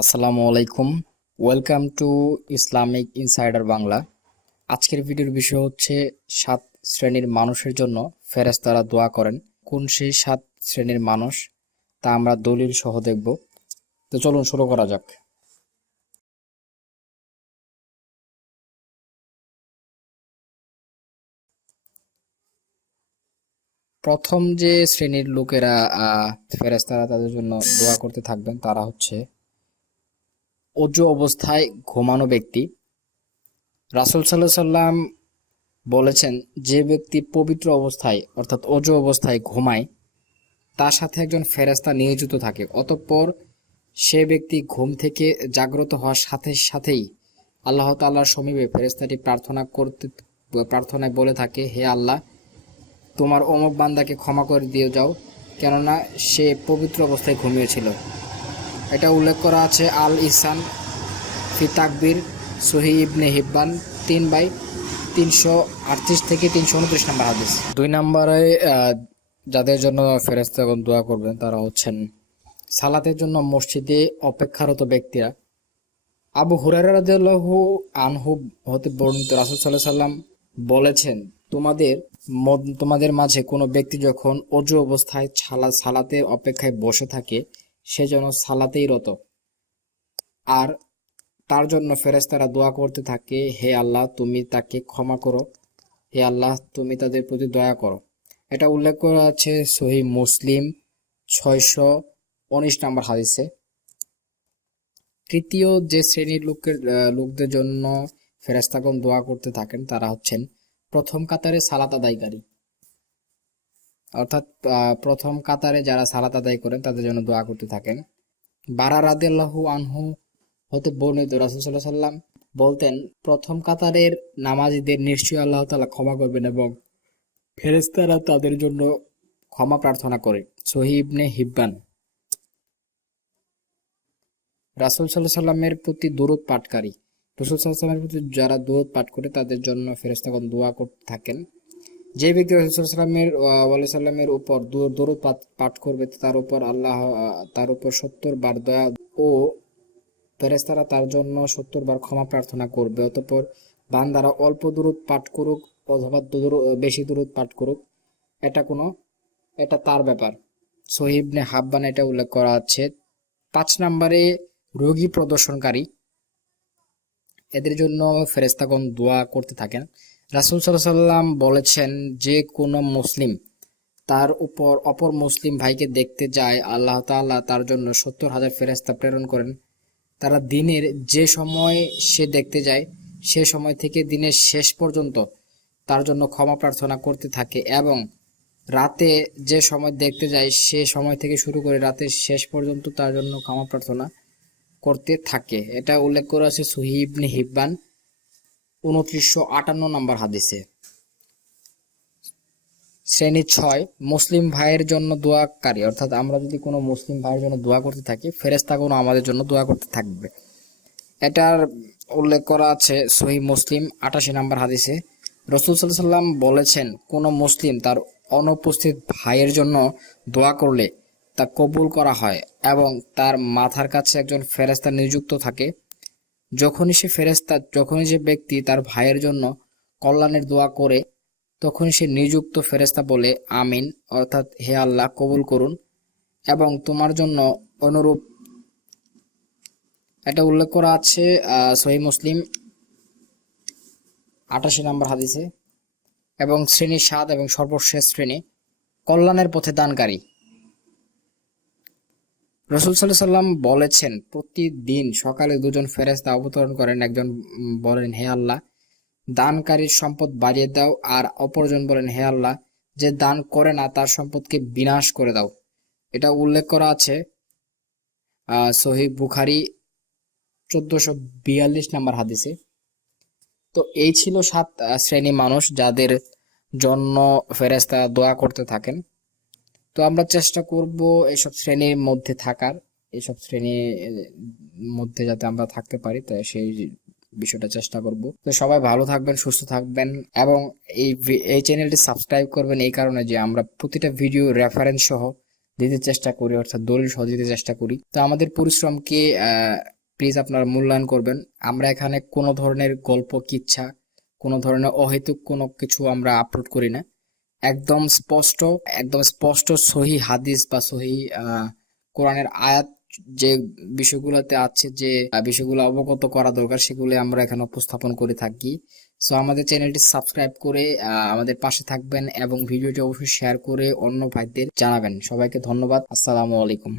আসসালামু আলাইকুম। Welcome to Islamic insider Bangla. আজকের ভিডিওর বিষয় হচ্ছে 7 শ্রেণীর মানুষের জন্য ফেরেশতারা দোয়া করেন। কোন সেই 7 শ্রেণীর মানুষ তা আমরা দলিল সহ দেখব। তো চলুন শুরু করা যাক। প্রথম যে শ্রেণীর লোকেরা ফেরেশতারা তাদের জন্য দোয়া করতে থাকবেন তারা হচ্ছে অজু অবস্থায় ঘুমানো ব্যক্তি। রাসূল সাল্লাল্লাহু আলাইহি সাল্লাম বলেছেন, যে ব্যক্তি পবিত্র অবস্থায় অর্থাৎ অজু অবস্থায় ঘুমায় তার সাথে একজন ফেরেশতা নিয়োজিত থাকে। অতঃপর সে ব্যক্তি ঘুম থেকে জাগ্রত হওয়ার সাথে সাথেই আল্লাহ তাআলার সমীপে ফেরেশতাটি প্রার্থনায় বলে থাকে, হে আল্লাহ, তোমার অমুক বান্দাকে ক্ষমা করে দিয়ে যাও, কেননা সে পবিত্র অবস্থায় ঘুমিয়েছিল। এটা উল্লেখ করা আছে আল ইহসান ফি তাকবির, সহিহ ইবনে হিব্বান 3/338 থেকে 329 নম্বর হাদিস। 2 নম্বরে যাদের জন্য ফেরেশতাগণ দোয়া করবেন তারা হচ্ছেন সালাতের জন্য মসজিদে অপেক্ষারত ব্যক্তিরা। আবু হুরায়রা রাদিয়াল্লাহু আনহু হতে বর্ণিত, রাসূল সাল্লাল্লাহু আলাইহি সাল্লাম বলেছেন, তোমাদের মাঝে কোনো ব্যক্তি যখন অজু অবস্থায় সালাতের অপেক্ষায় বসে থাকে সে যেন সালাতেই রত, আর তার জন্য ফেরেশতারা দোয়া করতে থাকে, হে আল্লাহ, তুমি তাকে ক্ষমা করো, হে আল্লাহ, তুমি তাদের প্রতি দয়া করো। এটা উল্লেখ করা আছে সহিহ মুসলিম 619 নম্বর হাদিসে। তৃতীয় যে শ্রেণীর লোকদের জন্য ফেরেশতাগণ দোয়া করতে থাকেন তারা হচ্ছেন প্রথম কাতারে সালাত আদায়কারী, অর্থাৎ প্রথম কাতারে যারা সালাত আদায় করেন তাদের জন্য দোয়া করতে থাকেন। বারা রাদিয়াল্লাহু আনহু হতে বর্ণিত, রাসূল সাল্লাল্লাহু আলাইহি সাল্লাম বলতেন, প্রথম কাতারের নামাজীদের নিশ্চয়ই আল্লাহ তাআলা ক্ষমা করবেন এবং ফেরেশতারা তাদের জন্য ক্ষমা প্রার্থনা করে। সহিহ ইবনে হিব্বান। রাসূল সাল্লাল্লাহু আলাইহি সাল্লামের প্রতি দরুদ পাঠকারী, রাসূল সাল্লাল্লাহু আলাইহি সাল্লামের প্রতি যারা দরুদ পাঠ করে তাদের জন্য ফেরেশতাগণ দোয়া করতে থাকেন। যে ব্যক্তি রাসূল সাল্লাল্লাহু আলাইহি সাল্লামের উপর দরুদ পাঠ করবে তার উপর 70 বার দয়া ও ফেরেশতারা তার জন্য 70 বার ক্ষমা প্রার্থনা করবে। অতঃপর বান্দারা অল্প দরুদ পাঠ করুক অথবা বেশি দরুদ পাঠ করুক, এটা তার ব্যাপার। সহিহ ইবনে হিব্বান এটা উল্লেখ করা আছে। 5 নম্বরে রোগী প্রদর্শনকারী, এদের জন্য ফেরেশতাগণ দোয়া করতে থাকেন। রাসূল সাল্লাল্লাহু আলাইহি সাল্লাম বলেছেন, যে কোনো মুসলিম তার উপর অপর মুসলিম ভাইকে দেখতে যায়, আল্লাহ তাআলা তার জন্য 70,000 ফেরেশতা প্রেরণ করেন। তারা দিনের যে সময় সে দেখতে যায় সে সময় থেকে দিনের শেষ পর্যন্ত তার জন্য ক্ষমা প্রার্থনা করতে থাকে, এবং রাতে যে সময় দেখতে যায় সে সময় থেকে শুরু করে রাতের শেষ পর্যন্ত তার জন্য ক্ষমা প্রার্থনা করতে থাকে। এটা উল্লেখ করা আছে সহিহ ইবনে হিব্বান 2958 নম্বর হাদিসে। শ্রেণী 6 মুসলিম ভাইয়ের জন্য দোয়াকারী, অর্থাৎ আমরা যদি কোনো মুসলিম ভাইয়ের জন্য দোয়া করতে থাকি ফেরেশতাগণ আমাদের জন্য দোয়া করতে থাকবে। এটার উল্লেখ করা আছে সহিহ মুসলিম 88 নম্বর হাদিসে। রাসূল সাল্লাল্লাহু আলাইহি সাল্লাম বলেছেন, কোনো মুসলিম তার অনুপস্থিত ভাইয়ের জন্য দোয়া করলে তা কবুল করা হয় এবং তার মাথার কাছে একজন ফেরেশতা নিযুক্ত থাকে। যখনই সে ব্যক্তি তার ভাইয়ের জন্য কল্যাণের দোয়া করে তখনই সে নিযুক্ত ফেরেশতা বলে, আমিন, অর্থাৎ হে আল্লাহ, কবুল করুন এবং তোমার জন্য অনুরূপ। এটা উল্লেখ করা আছে সহিহ মুসলিম 88 নম্বর হাদিসে। এবং শ্রেণী 7 এবং সর্বশেষ শ্রেণী কল্যাণের পথে দানকারী। রাসূল সাল্লাল্লাহু আলাইহি সাল্লাম বলেছেন, প্রতিদিন সকালে দুজন ফেরেশতা অবতরণ করেন। একজন বলেন, হে আল্লাহ, দানকারীর সম্পদ বাড়িয়ে দাও, আর অপরজন বলেন, হে আল্লাহ, যে দান করে না তার সম্পদকে বিনাশ করে দাও। এটা উল্লেখ করা আছে সহিহ বুখারী 1442 নম্বর হাদিসে। তো এই ছিল 7 শ্রেণী মানুষ যাদের জন্য ফেরেশতা দোয়া করতে থাকেন। তো আমরা চেষ্টা করব এইসব শ্রেণীর মধ্যে থাকার, এইসব শ্রেণীর মধ্যে যাতে আমরা থাকতে পারি, তো সেই বিষয়টা চেষ্টা করব। তো সবাই ভালো থাকবেন, সুস্থ থাকবেন এবং এই চ্যানেলটি সাবস্ক্রাইব করবেন এই কারণে যে আমরা প্রতিটা ভিডিও রেফারেন্স সহ দিতে চেষ্টা করি, অর্থাৎ দলিল সহ দিতে চেষ্টা করি। তো আমাদের পরিশ্রমকে প্লিজ আপনারা মূল্যায়ন করবেন। আমরা এখানে কোনো ধরনের গল্প কিচ্ছা, কোনো ধরনের অহেতুক কোনো কিছু আমরা আপলোড করি না। একদম স্পষ্ট, একদম স্পষ্ট সহি হাদিস বা সহি কোরআনের আয়াত যে বিষয়গুলোতে আছে, যে বিষয়গুলো অবগত করা দরকার, সেগুলো আমরা এখানে উপস্থাপন করে থাকি। সো আমাদের চ্যানেলটি সাবস্ক্রাইব করে আমাদের পাশে থাকবেন এবং ভিডিওটি অবশ্যই শেয়ার করে অন্য ভাইদের জানাবেন। সবাইকে ধন্যবাদ। আসসালামু আলাইকুম।